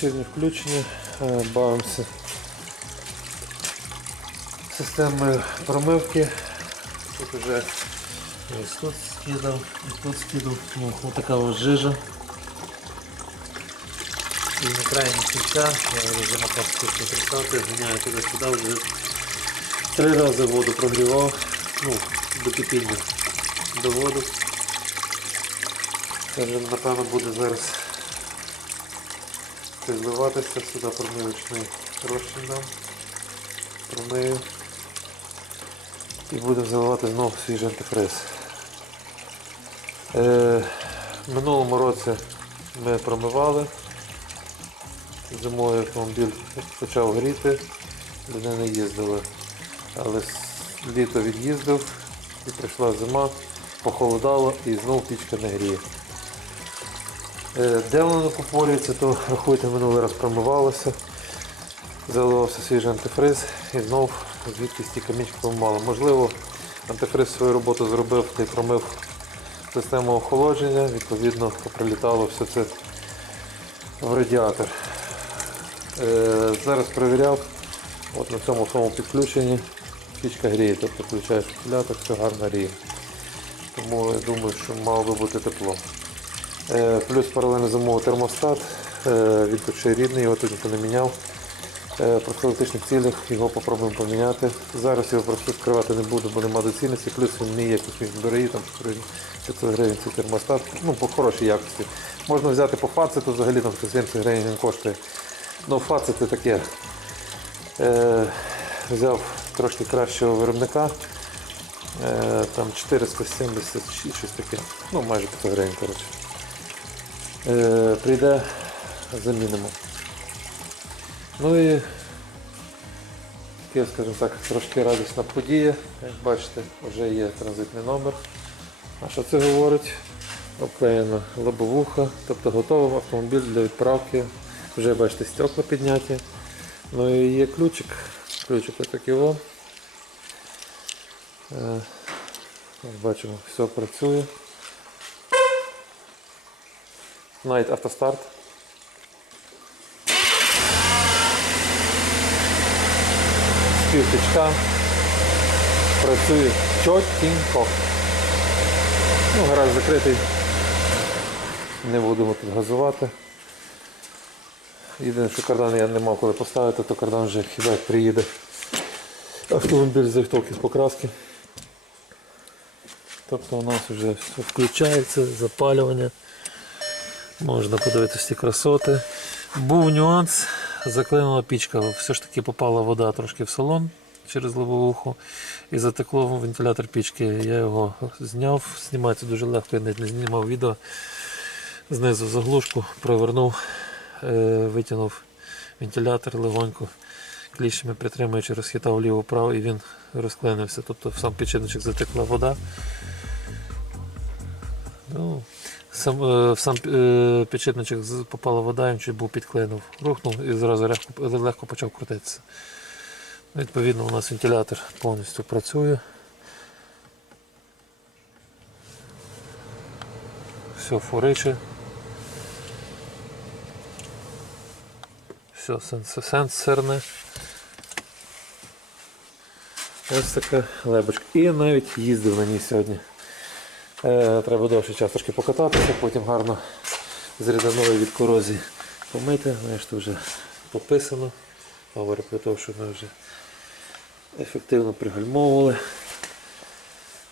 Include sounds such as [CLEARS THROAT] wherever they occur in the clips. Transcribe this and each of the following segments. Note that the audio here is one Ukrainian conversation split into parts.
сьогодні включені, Е, бавимося системою промивки. Тут вже ось тут скидав, і тут скидав. Ну, ось така ось жижа. І на крайні кінця я вже замотав скільки трикати, ганяю туди-сюди, вже три рази воду прогрівав, ну, до кипіння доводу. Це вже напевно буде зараз зливатися, сюди промивочний розчин дам, промию і будемо заливати знову свіжий антифриз. Е, минулому році ми промивали, зимою автомобіль почав гріти, до не їздили. Але літо від'їздив і прийшла зима, похолодало і знову пічка не гріє. Е, Де воно накупорюється, то рахуйте, минулий раз промивалося, заливався свіжий антифриз і знов звідки стільки мічки помало. Можливо, антифриз свою роботу зробив та й промив систему охолодження, відповідно поприлітало все це в радіатор. Е, Зараз перевіряв, от на цьому своєму підключенні пічка гріє, тобто включаєш вентилятор, все гарно гріє. Тому я думаю, що мало би бути тепло. Е, Плюс паралельно замовив термостат, е, він тут ще рідний, його тут ніхто не міняв. Е, В профілактичних цілях його попробуємо поміняти. Зараз його просто скривати не буду, бо нема доцільності, плюс він не є космічно дорогий, там 500 гривень цей термостат, ну по хорошій якості. Можна взяти по фациту, взагалі там 170 гривень він коштує. Ну фацити таке. Е, взяв трошки кращого виробника. Е, там 470 чи щось таке. Ну майже 500 гривень, коротше. Е, прийде, замінимо. Ну і таке, скажімо так, трошки радісна подія. Як бачите, вже є транзитний номер. А що це говорить? Обклеєна лобовуха, тобто готовий автомобіль для відправки. Вже бачите, стекла підняті. Ну і є ключик. Ключик отакий о. Е, Бачимо, все працює. Навіть автостарт. Співтичка. Працює чотенько. Ну, гараж закритий. Не будемо тут газувати. Єдине, що кардан я не мав коли поставити, то кардан вже хіба як приїде. Автомобіль з рихтовки з покраски. Тобто у нас вже все включається, запалювання. Можна подивитися ці красоти. Був нюанс, заклинула пічка, все ж таки попала вода трошки в салон через лобовуху і затекло в вентилятор пічки. Я його зняв, знімається дуже легко, я не знімав відео. Знизу заглушку провернув, е, витягнув вентилятор легонько, кліщами притримуючи, розхитав вліво-вправо і він розклинився. Тобто в сам підшипничок затекла вода. Ну, сам, е, в сам е, підшипничок попала вода, він чуть був підклинув, рухнув і зразу легко, легко почав крутитися. Відповідно, у нас вентилятор повністю працює. Все фуриче. Все сенсорне. Ось така лебочка. І навіть їздив на ній сьогодні. Е, треба довший час трошки покататися, потім гарно з рідиною від корозії помити. Знаєш, то вже пописано. Говорю про те, що ми вже ефективно пригальмовували.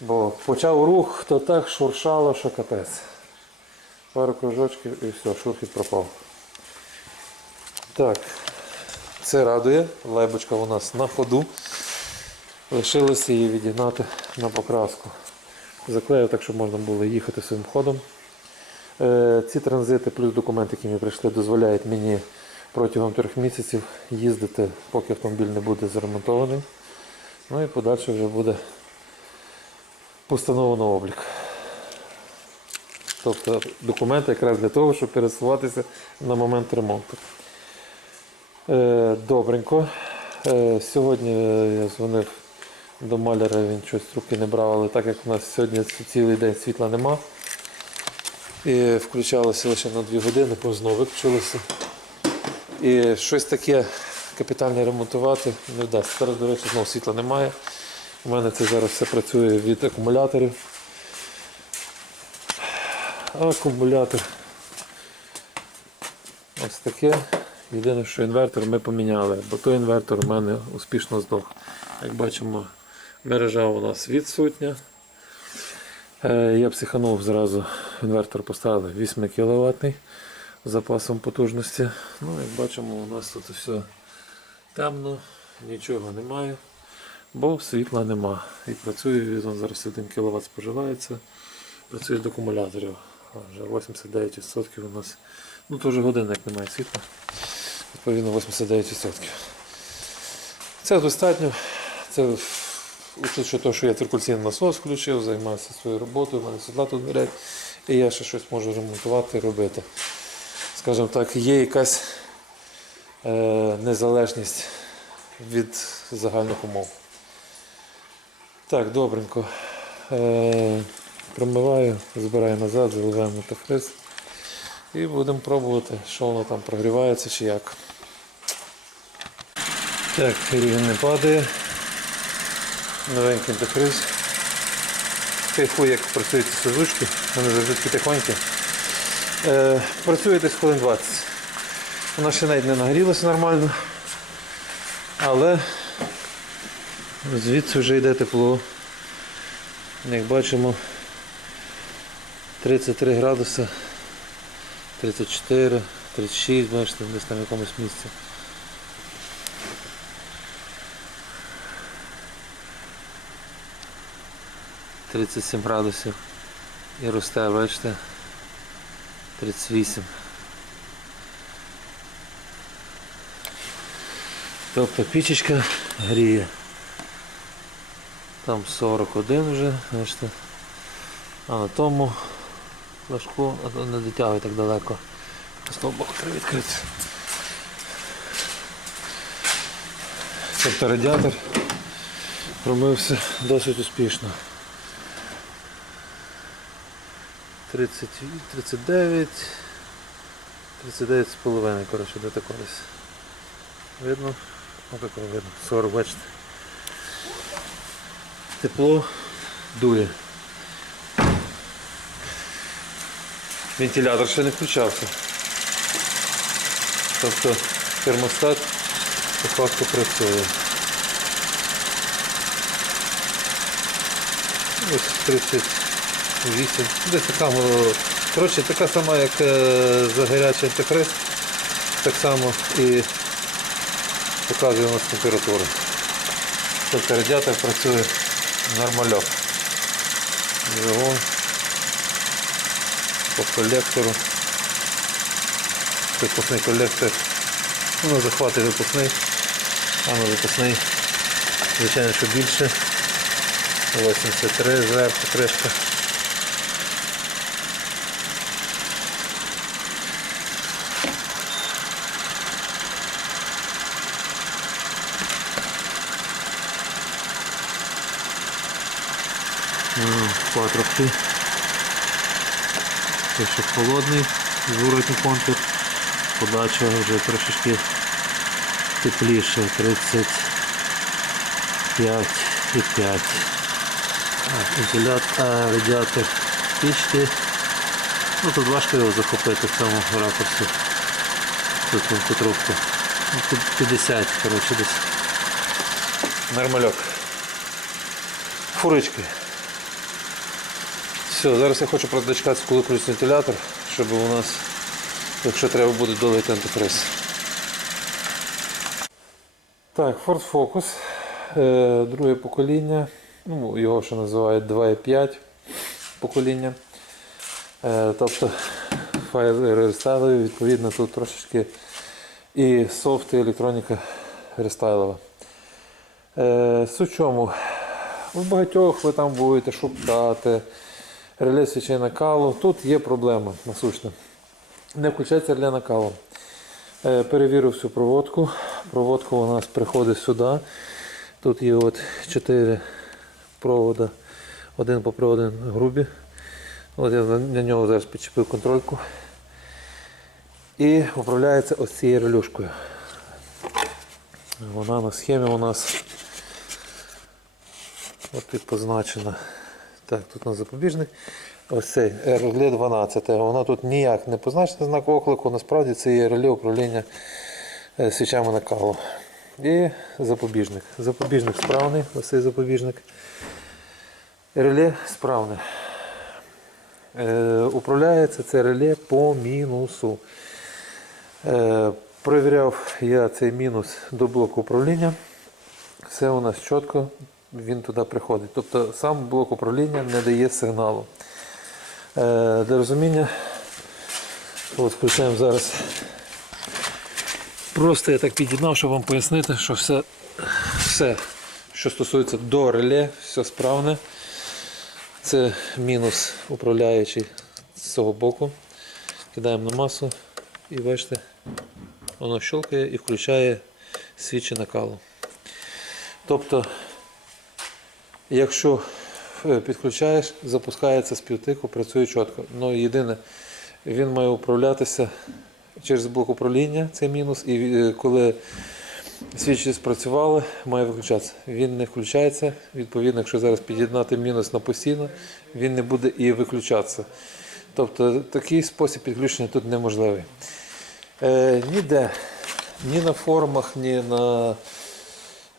Бо почав рух, то так шуршало, що капець. Пару кружочків і все, шурхіт пропав. Так, це радує. Лайбочка у нас на ходу. Лишилося її відігнати на покраску. Заклеїв так, щоб можна було їхати своїм ходом. Е, Ці транзити плюс документи, які мені прийшли, дозволяють мені протягом трьох місяців їздити, поки автомобіль не буде заремонтований. Ну і подальше вже буде постановлено облік. Тобто документи якраз для того, щоб пересуватися на момент ремонту. Е, Добренько. Е, Сьогодні я дзвонив до маляра, він щось трубки не брав, але так як у нас сьогодні цілий день світла нема. І включалося лише на 2 години, потім знову виключилося. І щось таке капітальне ремонтувати не вдасться. Зараз, до речі, знову світла немає. У мене це зараз все працює від акумуляторів. Акумулятор. Ось таке. Єдине, що інвертор ми поміняли, бо той інвертор у мене успішно здох. Як бачимо, мережа у нас відсутня. Е, Я психанув зразу, інвертор поставили 8 кВт з запасом потужності. Ну, як бачимо, у нас тут все темно, нічого немає, бо світла нема. І працює він зараз 1 кВт споживається, працює до акумуляторів. Вже 89% у нас. Ну, то вже годинник немає світла. Відповідно 89%. Це достатньо. Це учить, те, що я циркуляційний насос включив, займаюся своєю роботою, у мене світла тут горять, і я ще щось можу ремонтувати і робити. Скажімо так, є якась е, незалежність від загальних умов. Так, добренько. Е, промиваю, збираю назад, заливаємо метафриз. І будемо пробувати, що воно там прогрівається чи як. Так, рівень не падає. Новенький антифриз. Кайфую, як працюють ці сизучки, вони завжди такі тихонькі. Е, працює десь хвилин 20. Вона ще навіть не нагрілася нормально. Але звідси вже йде тепло. Як бачимо, 33 градуси, 34, 36, бачите, десь там в якомусь місці. Тридцять сім градусів і росте, бачите, 38. Тобто пічечка гріє. Там 41 вже, бачите. А на тому флажку не дотягує так далеко. Стовбок треба відкрити. Тобто радіатор промився досить успішно. 30, 39, 39 з половиною, коротше, де тако десь. Видно? Ну як воно видно, 40, бачите. Тепло дує. Вентилятор ще не включався. Тобто термостат по факту працює. Ось 38. Десь така, коротше, така сама, як е, за гарячий антифриз. Так само і показує у нас температуру. Тобто радіатор працює нормальок. Двигун по колектору. Випускний колектор. Ну, захватить випускний. А на випускний, звичайно, що більше. 83 зверху кришка. Патрубки. Це ще холодний, зворотній контур. Подача вже трошечки тепліше, 35 і 5. Вентилятор, радіатор пічки. Ну тут важко його захопити в цьому ракурсі. Тут трубку. Ну, тут 50, коротше десь. Нормальок. Фурички. Все, зараз я хочу просто коли включить вентилятор, щоб у нас, якщо треба буде долити антифриз. Так, Ford Focus, е, друге покоління, ну, його ще називають 2.5 покоління. Е, тобто файли рестайлові, відповідно тут трошечки і софт, і електроніка рестайлова. Е, суть чому? У багатьох ви там будете шуптати, реле свічей накалу. Тут є проблема насущна. Не включається реле накалу. Е, перевірив всю проводку. Проводка у нас приходить сюди. Тут є от 4 провода, один попри один грубі. От я на на нього зараз підчепив контрольку. і управляється ось цією релюшкою. Вона на схемі у нас от і позначена. Так, тут у нас запобіжник. Ось цей реле 12. Вона тут ніяк не позначена знак оклику. Насправді це є реле управління е, свічами накалу. І запобіжник. Запобіжник справний, ось цей запобіжник. Реле справне. Е, управляється це реле по мінусу. Е, Провіряв я цей мінус до блоку управління. Все у нас чітко, він туди приходить. Тобто сам блок управління не дає сигналу. Е, Для розуміння, от включаємо зараз. Просто я так під'єднав, щоб вам пояснити, що все, все, що стосується до реле, все справне. Це мінус управляючий з цього боку. Кидаємо на масу і бачите, воно щелкає і включає свічі накалу. Тобто, якщо е, підключаєш, запускається співтику, працює чітко. Ну єдине, він має управлятися через блок управління, це мінус, і е, коли свічі спрацювали, має виключатися. Він не включається. Відповідно, якщо зараз під'єднати мінус на постійно, він не буде і виключатися. Тобто такий спосіб підключення тут неможливий. Е, ніде, ні на форумах, ні на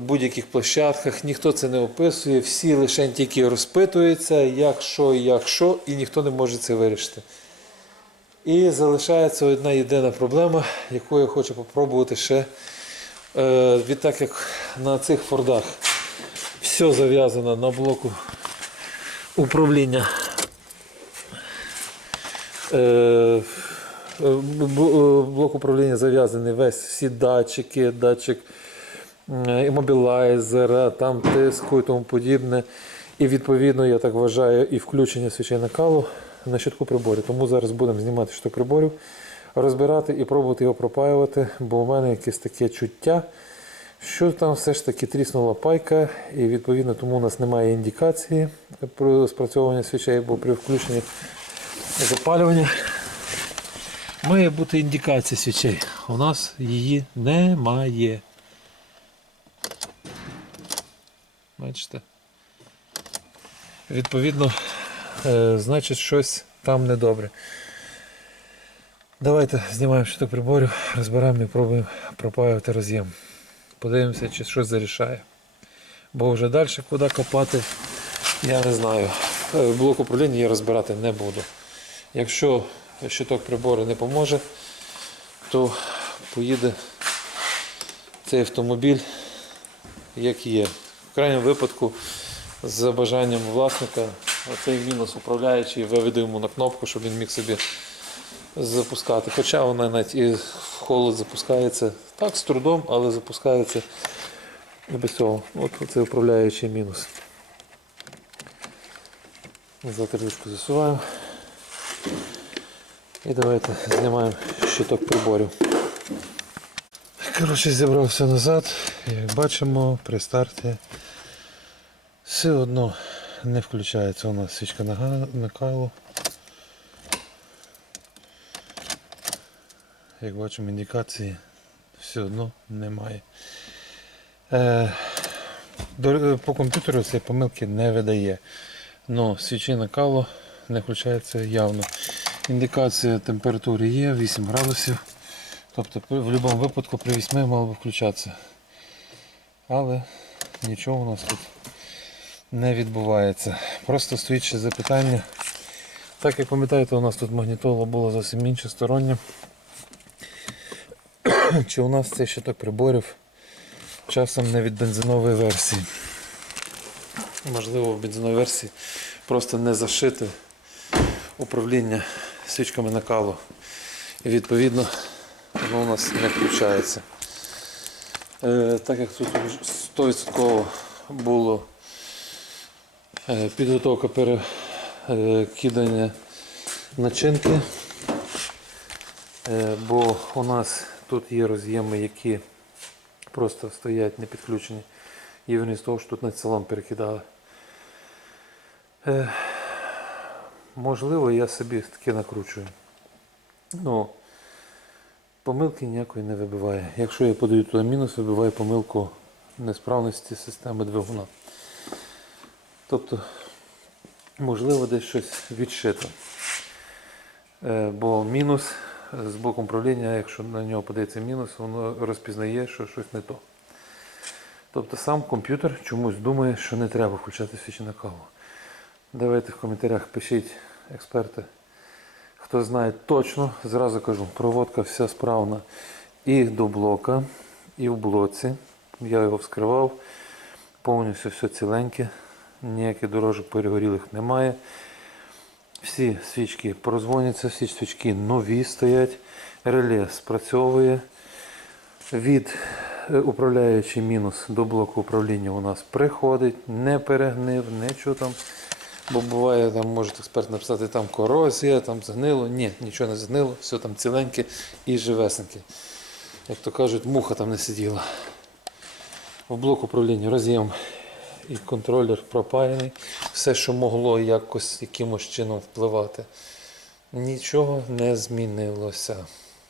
будь-яких площадках ніхто це не описує, всі лише тільки розпитуються, як що, як що, і ніхто не може це вирішити. І залишається одна єдина проблема, яку я хочу попробувати ще. Е, відтак як на цих фордах все зав'язано на блоку управління. Е, блок управління зав'язаний весь, всі датчики, датчик м, іммобілайзера, там тиску і тому подібне. І відповідно, я так вважаю, і включення свічей накалу на щитку приборів. Тому зараз будемо знімати щиток приборів, розбирати і пробувати його пропаювати, бо у мене якесь таке чуття, що там все ж таки тріснула пайка, і відповідно тому у нас немає індикації про спрацьовування свічей, бо при включенні запалювання має бути індикація свічей. У нас її немає. Бачите? Відповідно, е, значить щось там недобре. Давайте знімаємо щиток приборів, розбираємо і пробуємо пропаювати роз'єм. Подивимося, чи щось зарішає. Бо вже далі куди копати, я не знаю. Е, Блок управління я розбирати не буду. Якщо щиток прибору не поможе, то поїде цей автомобіль як є. Крайньому випадку, за бажанням власника, цей мінус управляючий виведе йому на кнопку, щоб він міг собі запускати. Хоча вона навіть і в холод запускається так, з трудом, але запускається без цього. От це управляючий мінус. Затрішку засуваємо. І давайте знімаємо щиток приборів. Коротше, зібрався назад. Як бачимо, при старті все одно не включається у нас свічка нага- накалу. Як бачимо, індикації все одно немає. Е, до- по комп'ютеру цієї помилки не видає. Но свічі накалу не включається явно. Індикація температури є 8 градусів. Тобто в будь-якому випадку при 8 мало би включатися. Але нічого у нас тут не відбувається. Просто стоїть запитання. Так як пам'ятаєте, у нас тут магнітола була зовсім інша стороння. [CLEARS THROAT] Чи у нас цей щиток приборів часом не від бензинової версії? Можливо, в бензиновій версії просто не зашите управління свічками накалу. І відповідно воно у нас не включається. Е, так як тут 100% було підготовка перекидання начинки, е, бо у нас тут є роз'єми, які просто стоять не підключені. І вони з того, що тут на салон перекидали. Е, можливо, я собі таке накручую. Ну, Помилки ніякої не вибиває. Якщо я подаю туди мінус, вибиває помилку несправності системи двигуна. Тобто, можливо, десь щось відшито. Е, Бо мінус з боку управління, якщо на нього подається мінус, воно розпізнає, що щось не то. Тобто сам комп'ютер чомусь думає, що не треба включати свічі на каву. Давайте в коментарях пишіть, експерти. Хто знає точно, зразу кажу, проводка вся справна і до блока, і в блоці. Я його вскривав, повністю все ціленьке, ніяких дорожок перегорілих немає. Всі свічки прозвоняться, всі свічки нові стоять, реле спрацьовує. Від е, управляючий мінус до блоку управління у нас приходить, не перегнив, нічого там. Бо буває, там може експерт написати, там корозія, там згнило. Ні, нічого не згнило, все там ціленьке і живесеньке. Як то кажуть, муха там не сиділа. В блок управління роз'єм і контролер пропаяний. Все, що могло якось якимось чином впливати. Нічого не змінилося.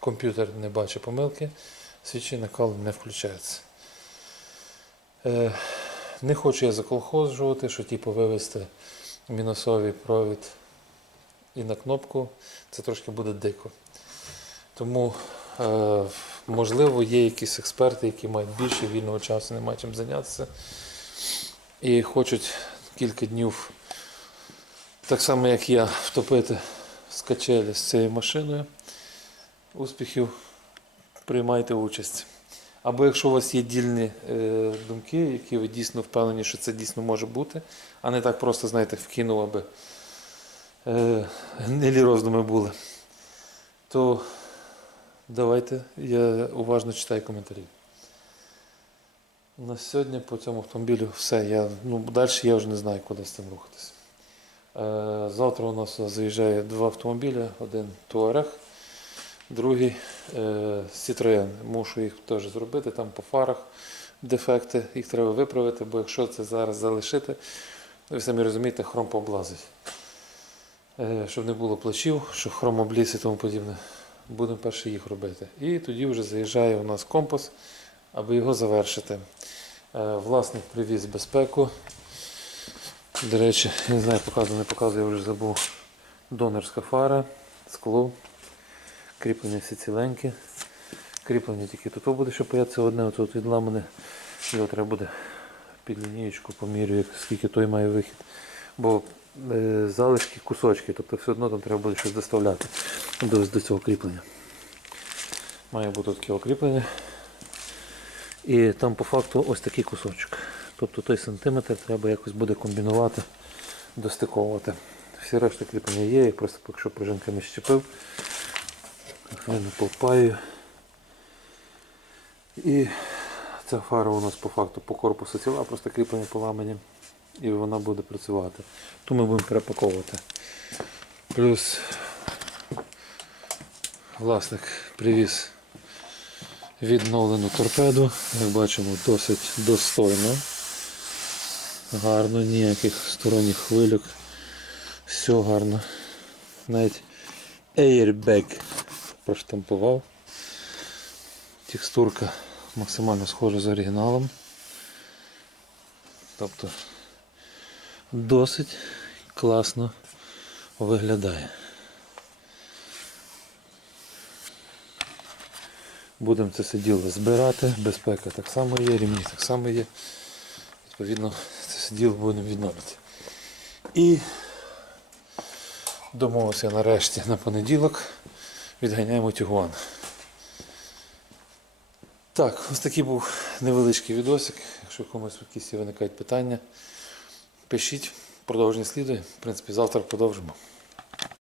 Комп'ютер не бачить помилки, свічі накал не включається. Е, не хочу я заколхозжувати, що типу вивести мінусовий провід і на кнопку. Це трошки буде дико. Тому, е, можливо, є якісь експерти, які мають більше вільного часу, не мають чим зайнятися. І хочуть кілька днів, так само як я, втопити з качелі з цією машиною. Успіхів, приймайте участь. Або якщо у вас є дільні е, думки, які ви дійсно впевнені, що це дійсно може бути, а не так просто, знаєте, вкинув, аби е, гнилі роздуми були, то давайте я уважно читаю коментарі. На сьогодні по цьому автомобілю все. Я, ну, далі я вже не знаю, куди з цим рухатись. Е, завтра у нас заїжджає два автомобілі, один Туарег, другий е. Мушу їх теж зробити, там по фарах дефекти, їх треба виправити, бо якщо це зараз залишити, ви самі розумієте, хром пооблазить. Е, щоб не було плечів, щоб хром обліз і тому подібне. Будемо перше їх робити. І тоді вже заїжджає у нас компас, аби його завершити. Е, Власник привіз безпеку. До речі, не знаю, показую, не показую, я вже забув. Донорська фара, скло, кріплення всі ціленькі. Кріплення тільки тут буде, що появиться одне, тут відламане. Його треба буде під лінієчку помірюю, скільки той має вихід. Бо е, залишки кусочки, тобто все одно там треба буде щось доставляти до, до цього кріплення. Має бути таке окріплення. І там по факту ось такий кусочок. Тобто той сантиметр треба якось буде комбінувати, достиковувати. Всі решта кріплення є, я просто якщо пружинками щепив, не полпаю. І ця фара у нас по факту по корпусу ціла, просто кріплення поламані і вона буде працювати. То ми будемо перепаковувати. Плюс власник привіз відновлену торпеду. Як бачимо, досить достойно. Гарно, ніяких сторонніх хвильок. Все гарно. Навіть airbag проштампував. Текстурка максимально схожа з оригіналом. Тобто досить класно виглядає. Будемо це все діло збирати, безпека так само є, рівні так само є. Відповідно, це діло будемо відновити. І домовився нарешті на понеділок. Відганяємо Тігуан. Так, ось такий був невеличкий відосик. Якщо комусь якісь виникають питання, пишіть, продовження слідує. В принципі, завтра продовжимо.